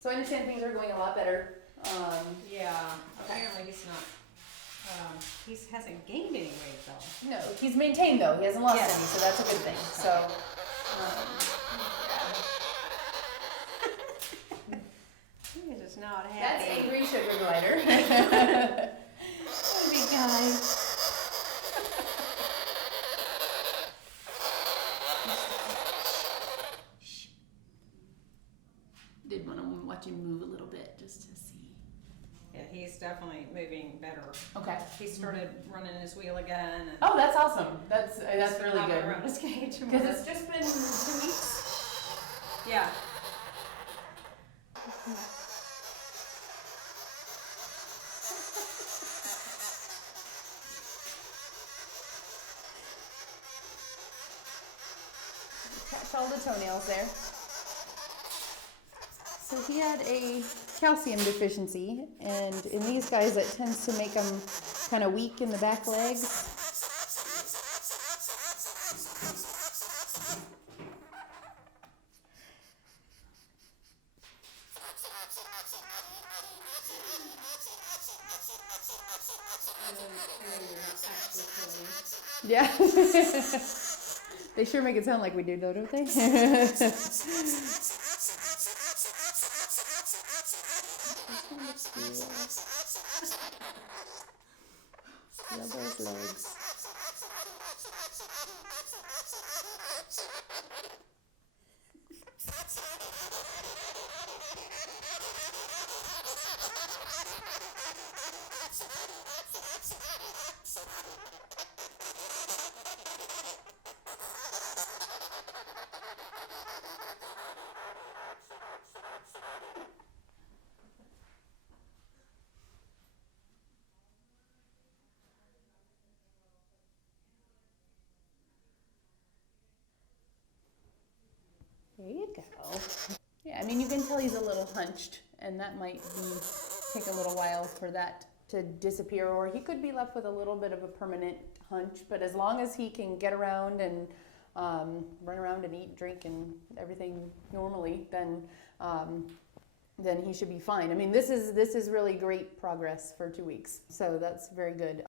So I understand things are going a lot better. Yeah, apparently he's not, he hasn't gained any weight though. No, he's maintained though. He hasn't lost Yes. any, so that's a good thing. So, He is just not that's happy. Angry Sugar Glider. Big guy. Did want to watch him move a little bit just to see. Yeah, he's definitely moving better. Okay. He started running his wheel again. And Oh, that's awesome. That's really hopping good. around his cage. Because it's just been 2 weeks. Yeah. Catch all the toenails there. So he had a calcium deficiency, and in these guys, it tends to make them kind of weak in the back legs. Yeah. They sure make it sound like we do, though, don't they? Feel those legs. There you go. Yeah, I mean, you can tell he's a little hunched, and that might take a little while for that to disappear, or he could be left with a little bit of a permanent hunch, but as long as he can get around and run around and eat, drink, and everything normally, then he should be fine. I mean, this is really great progress for 2 weeks, so that's very good.